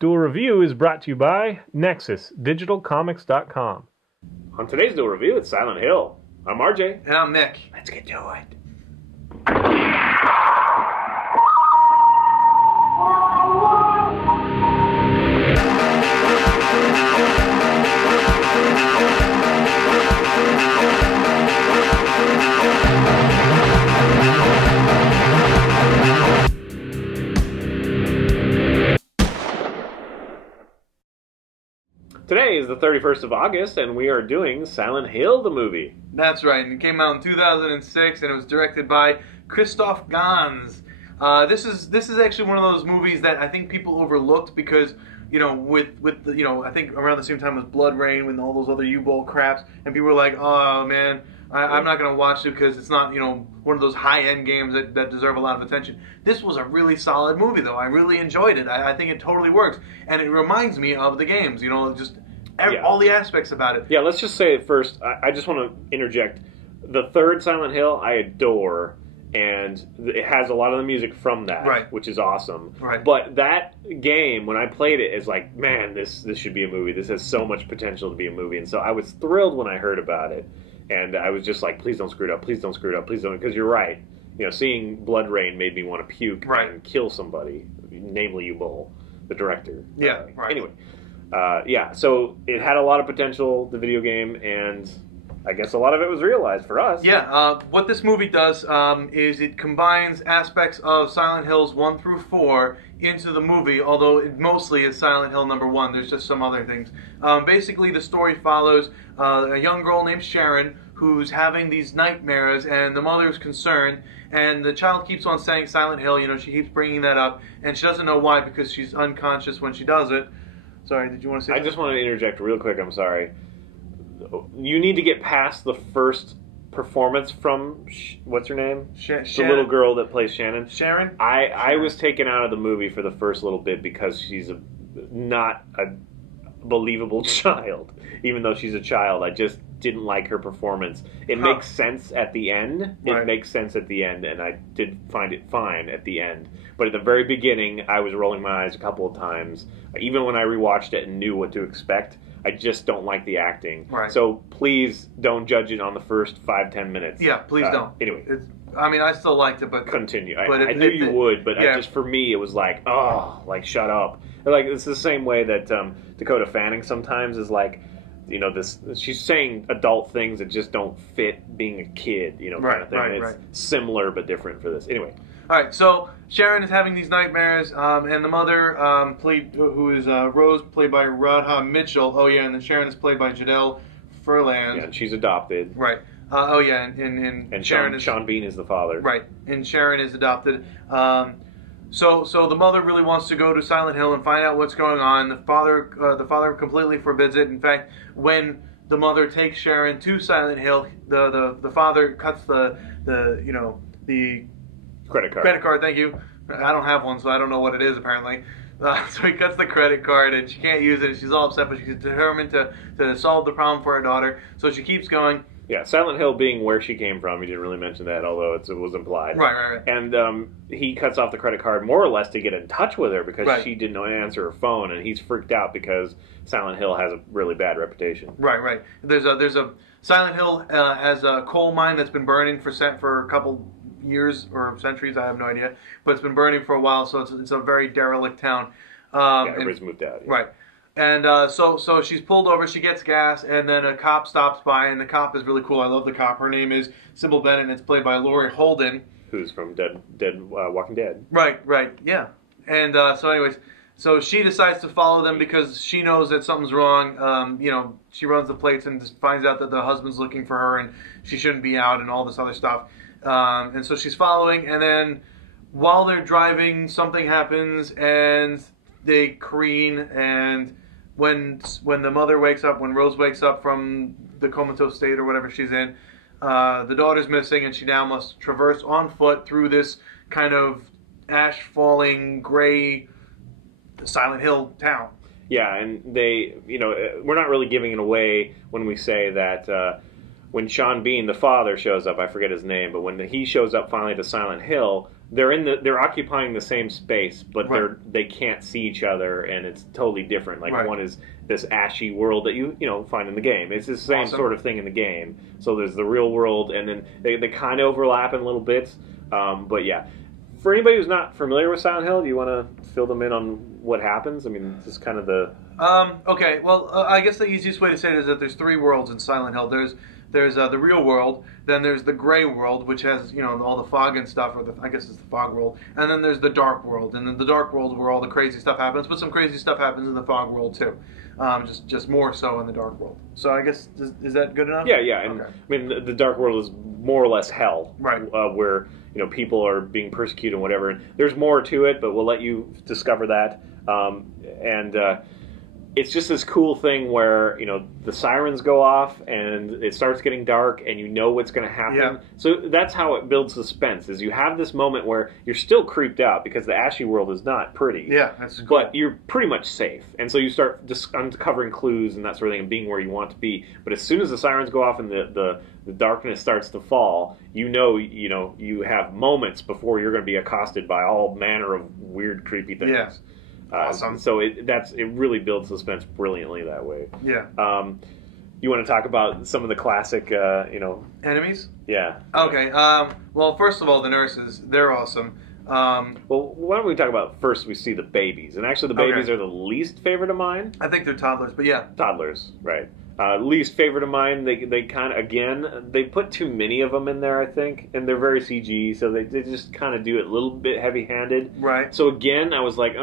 Duel Review is brought to you by NexusDigitalComics.com. On today's Duel Review, it's Silent Hill. I'm RJ. And I'm Nick. Let's get to it. Today is the 31st of August, and we are doing Silent Hill, the movie. That's right, and it came out in 2006, and it was directed by Christoph Gans. This is actually one of those movies that I think people overlooked because, you know, with the, you know, I think around the same time as Blood Rain and all those other U-Bolt craps, and people were like, oh man, I'm not going to watch it because it's not, you know, one of those high-end games that deserve a lot of attention. This was a really solid movie, though. I really enjoyed it. I think it totally works. And it reminds me of the games, you know, just all the aspects about it. Yeah, let's just say it first. I just want to interject. The third Silent Hill I adore, and it has a lot of the music from that, right, which is awesome. Right. But that game, when I played it, is like, man, this should be a movie. This has so much potential to be a movie. And so I was thrilled when I heard about it. And I was just like, please don't screw it up, please don't screw it up, please don't, because you're right. You know, seeing Blood Rain made me want to puke and kill somebody, namely U-Bolt, the director. Yeah, right. Anyway, yeah, so it had a lot of potential, the video game, and I guess a lot of it was realized for us. Yeah, what this movie does is it combines aspects of Silent Hills 1 through 4 into the movie, although it mostly is Silent Hill number 1. There's just some other things. Basically, the story follows a young girl named Sharon who's having these nightmares, and the mother's concerned, and the child keeps on saying Silent Hill, you know, she keeps bringing that up, and she doesn't know why because she's unconscious when she does it. Sorry, did you want to say I just want to interject real quick, I'm sorry. You need to get past the first performance from, what's her name? The little girl that plays Shannon. Sharon? I was taken out of the movie for the first little bit because she's not a believable child. Even though she's a child, I just didn't like her performance. It makes sense at the end. It makes sense at the end, and I did find it fine at the end. But at the very beginning, I was rolling my eyes a couple of times. Even when I rewatched it and knew what to expect, I just don't like the acting. Right. So please don't judge it on the first 5-10 minutes. Yeah, please don't. Anyway. I mean, I still liked it, but... Continue. I knew you would, but I just, for me, it was like, oh, like, shut up. Like, it's the same way that Dakota Fanning sometimes is like, you know, she's saying adult things that just don't fit being a kid, you know, kind of thing. It's similar but different for this. Anyway. All right, so Sharon is having these nightmares, and the mother, who is Rose, played by Radha Mitchell. Oh, yeah, and then Sharon is played by Jadelle Furland. Yeah, and she's adopted. Right. Oh, yeah, and Sharon Sean Bean is the father. Right, and Sharon is adopted. So the mother really wants to go to Silent Hill and find out what's going on. The father completely forbids it. In fact, when the mother takes Sharon to Silent Hill, the father cuts the credit card. Credit card, thank you. I don't have one, so I don't know what it is apparently. So he cuts the credit card, and she can't use it. And she's all upset, but she's determined to solve the problem for her daughter. So she keeps going. Yeah, Silent Hill being where she came from. You didn't really mention that, although it was implied. Right. And he cuts off the credit card more or less to get in touch with her because she didn't answer her phone, and he's freaked out because Silent Hill has a really bad reputation. Right. There's a Silent Hill has a coal mine that's been burning for a couple years or centuries. I have no idea, but it's been burning for a while, so it's a very derelict town. Everybody's moved out. Yeah. Right. And so she's pulled over, she gets gas, and then a cop stops by, and the cop is really cool. I love the cop. Her name is Sybil Bennett, and it's played by Laurie Holden. Who's from Walking Dead. Right, yeah. And so she decides to follow them because she knows that something's wrong. You know, she runs the plates and just finds out that the husband's looking for her, and she shouldn't be out, and all this other stuff. And so she's following, and then while they're driving, something happens, and they careen, and when the mother wakes up, when Rose wakes up from the comatose state or whatever she's in, the daughter's missing, and she now must traverse on foot through this kind of ash-falling, gray Silent Hill town. Yeah, and they, you know, we're not really giving it away when we say that when Sean Bean, the father, shows up, I forget his name, but when he shows up finally to Silent Hill, they're occupying the same space, but they can't see each other, and it's totally different. Like one is this ashy world that you find in the game. It's the same sort of thing in the game. So there's the real world, and then they kind of overlap in little bits. But yeah, for anybody who's not familiar with Silent Hill, do you want to fill them in on what happens? I mean, this is kind of the... Okay, well, I guess the easiest way to say it is that there's 3 worlds in Silent Hill. There's the real world, then there's the gray world, which has, all the fog and stuff, or I guess it's the fog world, and then there's the dark world, and then the dark world where all the crazy stuff happens, but some crazy stuff happens in the fog world too, just more so in the dark world. So I guess, is that good enough? Yeah, and okay. I mean, the dark world is more or less hell, right? Where, people are being persecuted and whatever, and there's more to it, but we'll let you discover that, it's just this cool thing where, the sirens go off and it starts getting dark and you know what's going to happen. Yeah. So that's how it builds suspense, is you have this moment where you're still creeped out because the ashy world is not pretty. Yeah, that's cool. But you're pretty much safe. And so you start just uncovering clues and that sort of thing and being where you want to be. But as soon as the sirens go off and the darkness starts to fall, you have moments before you're going to be accosted by all manner of weird, creepy things. Yeah. Awesome. So it really builds suspense brilliantly that way. Yeah. You want to talk about some of the classic, enemies? Yeah. Okay. Well, first of all, the nurses, they're awesome. Well, why don't we talk about first we see the babies. And actually the babies are the least favorite of mine. I think they're toddlers, but yeah. Toddlers, right. Least favorite of mine, they kind of, again, they put too many of them in there, I think, and they're very CG, so they just kind of do it a little bit heavy-handed. Right. So again, I was like,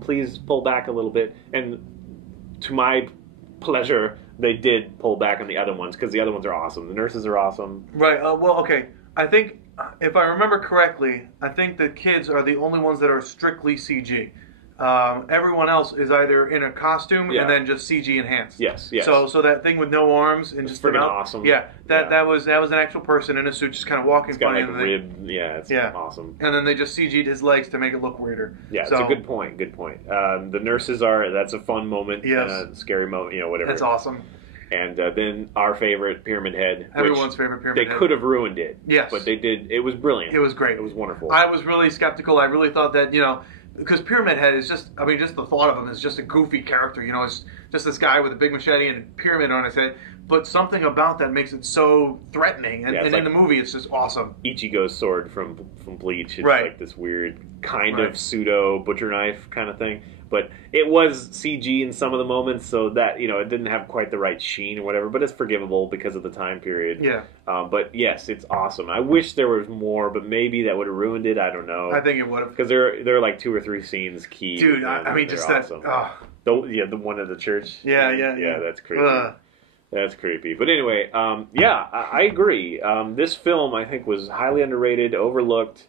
please pull back a little bit, and to my pleasure, they did pull back on the other ones, because the other ones are awesome. The nurses are awesome. Right, well, okay, I think, if I remember correctly, I think the kids are the only ones that are strictly CG. Everyone else is either in a costume and then just CG enhanced. Yes. So that thing with no arms and just freaking awesome. Yeah, that was an actual person in a suit just kind of walking. It's got like rib. It's awesome. And then they just CG'd his legs to make it look weirder. Yeah, it's a good point. The nurses that's a fun moment. Yes. Scary moment. Whatever. That's awesome. And then our favorite Pyramid Head. Everyone's favorite Pyramid Head. They could have ruined it. Yes. But they did. It was brilliant. It was great. It was wonderful. I was really skeptical. I really thought that, because Pyramid Head is just the thought of him is just a goofy character. It's just this guy with a big machete and a pyramid on his head. But something about that makes it so threatening. And in the movie, it's just awesome. Ichigo's sword from Bleach. It's like this weird kind of pseudo butcher knife kind of thing. But it was CG in some of the moments, so that, it didn't have quite the right sheen or whatever, but it's forgivable because of the time period. Yeah. But yes, it's awesome. I wish there was more, but maybe that would have ruined it. I don't know. I think it would have. Because there are like 2 or 3 scenes key. Dude, I mean, just awesome. The one at the church. Yeah, that's creepy. That's creepy. But anyway, I agree. This film, I think, was highly underrated, overlooked.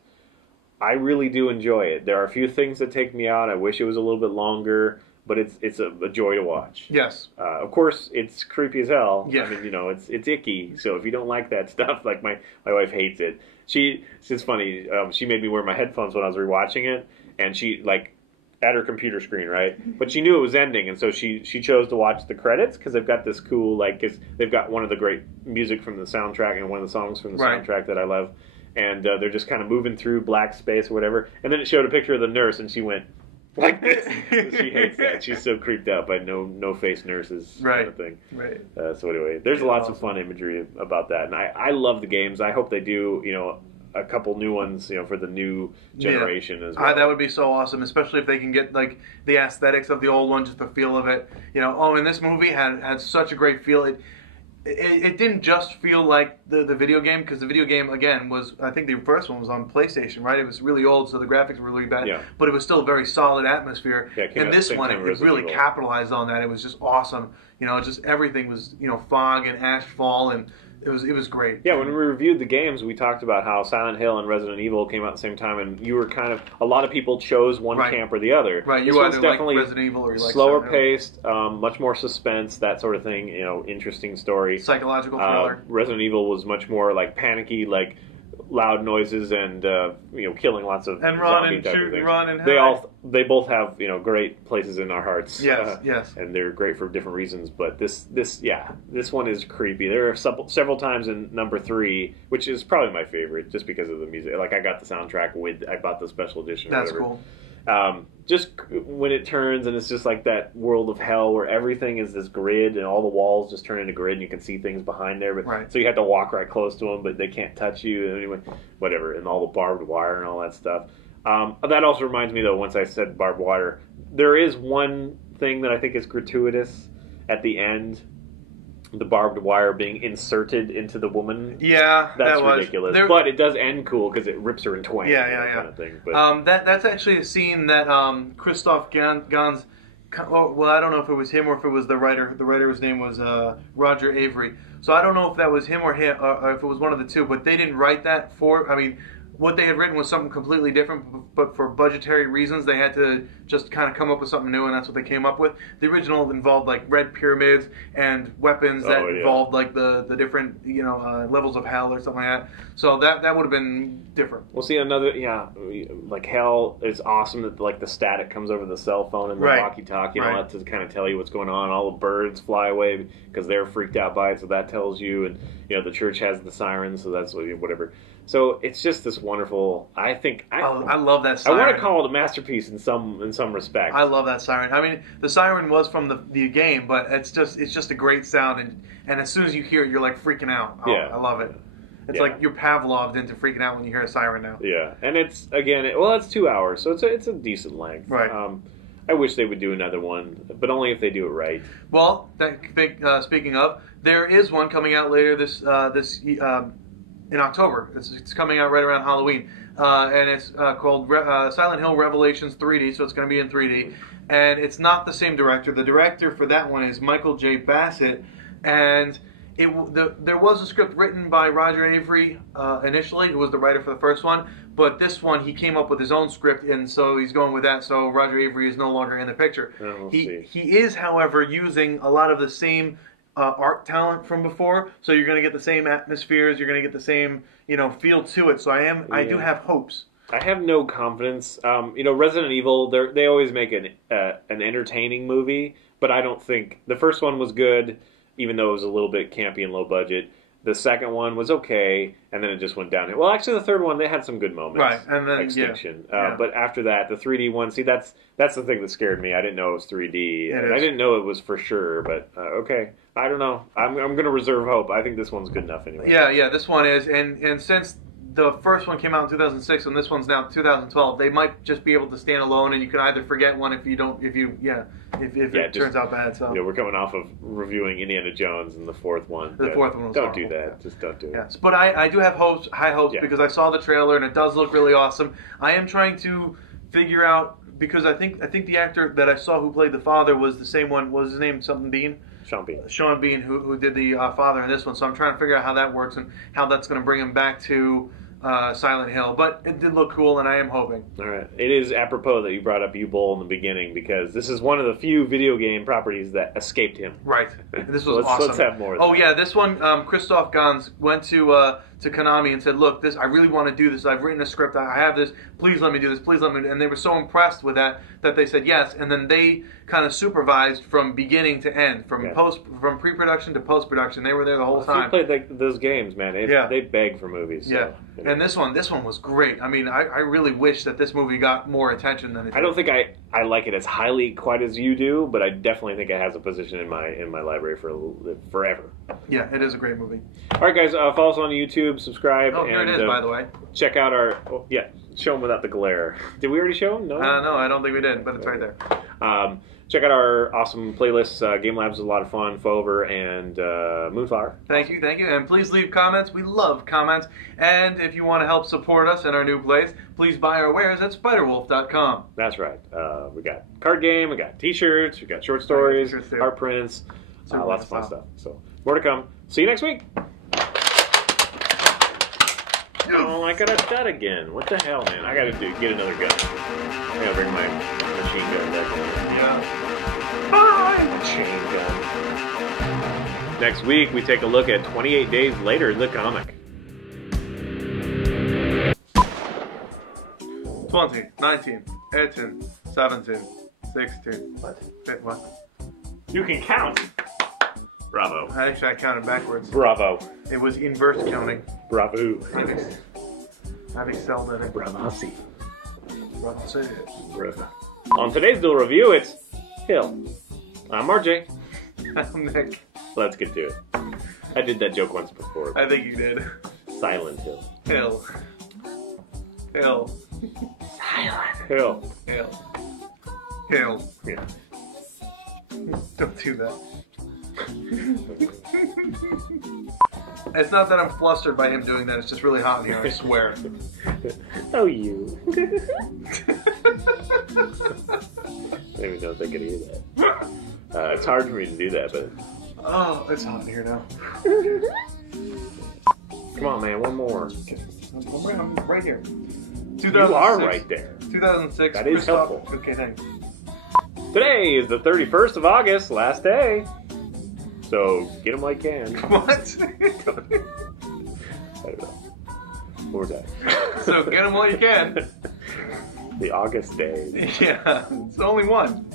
I really do enjoy it. There are a few things that take me out. I wish it was a little bit longer, but it's a joy to watch. Yes. Of course, it's creepy as hell. Yeah. I mean, it's icky. So if you don't like that stuff, like my wife hates it. It's funny. She made me wear my headphones when I was rewatching it, and she at her computer screen, right? But she knew it was ending, and so she chose to watch the credits because they've got this cool they've got one of the great music from the soundtrack and one of the songs from the soundtrack that I love. And they're just kind of moving through black space or whatever. And then it showed a picture of the nurse, and she went like this. She hates that. She's so creeped out by no-face nurses kind of thing. Right. So anyway, there's lots of fun imagery about that. And I love the games. I hope they do, a couple new ones, for the new generation as well. That would be so awesome, especially if they can get, the aesthetics of the old one, just the feel of it. And this movie had such a great feel. It didn't just feel like the video game, because the video game, again, was, I think the first one was on PlayStation, right? It was really old, so the graphics were really bad, but it was still a very solid atmosphere. And this one, it really capitalized on that. It was just awesome. Just everything was, fog and ash fall, and it was great. Yeah, when we reviewed the games, we talked about how Silent Hill and Resident Evil came out at the same time, and you were a lot of people chose one camp or the other. Right, you either like Resident Evil or you like slower paced, much more suspense, that sort of thing, interesting story. Psychological thriller. Resident Evil was much more panicky, loud noises and killing lots of and run and shoot and run and they both have great places in our hearts. Yes, yes. And they're great for different reasons. But this one is creepy. There are several times in number 3, which is probably my favorite, just because of the music. Like I got the soundtrack I bought the special edition. That's whatever. cool. Just when it turns and it's just like that world of hell where everything is this grid and all the walls just turn into grid and you can see things behind there. But right. So you have to walk right close to them, but they can't touch you. Anyway, whatever, and all the barbed wire and all that stuff. That also reminds me, though, once I said barbed wire, there is one thing that I think is gratuitous at the end. The barbed wire being inserted into the woman. Yeah, that's ridiculous. But it does end cool because it rips her in twain. Yeah. Kind of thing. But, that's actually a scene that Christoph Gans. Well, I don't know if it was him or if it was the writer. The writer's name was Roger Avery. So I don't know if that was him or if it was one of the two. But they didn't write that for. I mean, what they had written was something completely different, but for budgetary reasons, they had to just kind of come up with something new, and that's what they came up with. The original involved like red pyramids and weapons that involved like the different levels of hell or something like that. So that would have been different. We'll see another like hell is awesome that like the static comes over the cell phone and the walkie-talkie and all that to kind of tell you what's going on. All the birds fly away because they're freaked out by it, so that tells you. And the church has the sirens, so that's whatever. So it's just this wonderful. I love that siren. I want to call it a masterpiece in some respects. I love that siren. I mean, the siren was from the game, but it's just a great sound, and as soon as you hear it, you're like freaking out. Oh, yeah, I love it. It's like you're Pavloved into freaking out when you hear a siren now. Yeah, and it's it's 2 hours, so it's a decent length. Right. I wish they would do another one, but only if they do it right. Well, speaking of, there is one coming out later this in October. It's coming out right around Halloween, and it's called Silent Hill Revelations 3D, so it's going to be in 3D, and it's not the same director. The director for that one is Michael J. Bassett, and there was a script written by Roger Avery initially, who was the writer for the first one, but this one he came up with his own script, and so he's going with that, so Roger Avery is no longer in the picture. He is, however, using a lot of the same art talent from before, so you're going to get the same atmospheres, you're going to get the same feel to it. So I do have hopes. I have no confidence. Resident Evil, they always make an entertaining movie, but I don't think the first one was good, even though it was a little bit campy and low budget. The second one was okay, and then it just went downhill. Well, actually, the third one, they had some good moments. Right, and then Extinction. But after that, the 3D one, see, that's the thing that scared me. I didn't know it was 3D. I didn't know it was for sure, but okay. I don't know. I'm going to reserve hope. I think this one's good enough anyway. Yeah, this one is. And since the first one came out in 2006 and this one's now 2012, they might just be able to stand alone, and you can either forget one if it turns out bad. So we're coming off of reviewing Indiana Jones and the fourth one. The fourth one was horrible. Do that. Just don't do it. Yes, but I do have high hopes because I saw the trailer and it does look really awesome. I am trying to figure out, because I think the actor that I saw who played the father was the same one. What was his name? Something Bean? Sean Bean, who did the father in this one. So I'm trying to figure out how that works and how that's going to bring him back to Silent Hill. But it did look cool, and I am hoping. All right. It is apropos that you brought up U-Bowl in the beginning, because this is one of the few video game properties that escaped him. Right. This was awesome. Let's have more of that. This one, Christoph Gans went to Konami and said, look, I really want to do this. I've written a script. I have this. Please let me do this. Please let me do it. And they were so impressed with that they said yes. And then they kind of supervised from beginning to end, from pre-production to post-production. They were there the whole time. You played those games, man. They beg for movies. So, And this one was great. I mean, I really wish that this movie got more attention than it did. I don't think I like it as highly quite as you do, but I definitely think it has a position in my library for forever. Yeah, it is a great movie. All right, guys, follow us on YouTube, subscribe. Oh, here it is, by the way. Check out our... show them without the glare. Did we already show them? No? No, I don't think we did, but it's right there. Check out our awesome playlists. Game Labs is a lot of fun. Fover and Moonflower. Thank you. And please leave comments. We love comments. And if you want to help support us in our new place, please buy our wares at spiderwolf.com. That's right. We got card game, we got t-shirts, we got short stories, art prints, lots of fun stuff. So more to come. See you next week. Oh, I got a dud again. What the hell, man? I gotta get another gun. I gotta bring my machine gun back in. Chain gun. Next week, we take a look at 28 Days Later, the comic. 20, 19, 18, 17, 16. What? Wait, what? You can count. Bravo. Actually, I counted backwards. Bravo. It was inverse counting. Bravo. I've excelled at it. Bravasi. Bravo. Bravo. On today's Duel review, it's Hill. I'm RJ. I'm Nick. Let's get to it. I did that joke once before. I think you did. Silent Hill. Hill. Hill. Silent Hill. Hill. Hill. Yeah. Don't do that. It's not that I'm flustered by him doing that, it's just really hot in here, I swear. Oh, you. Maybe don't think I hear that. It's hard for me to do that, but... Oh, it's hot in here now. Come on, man, one more. I'm right here. You are right there. 2006. That is helpful. Okay, thanks. Today is the 31st of August, last day. So, get them like you can. What? I don't know. Or day. So, get them while you can. The August day. Yeah, it's only one.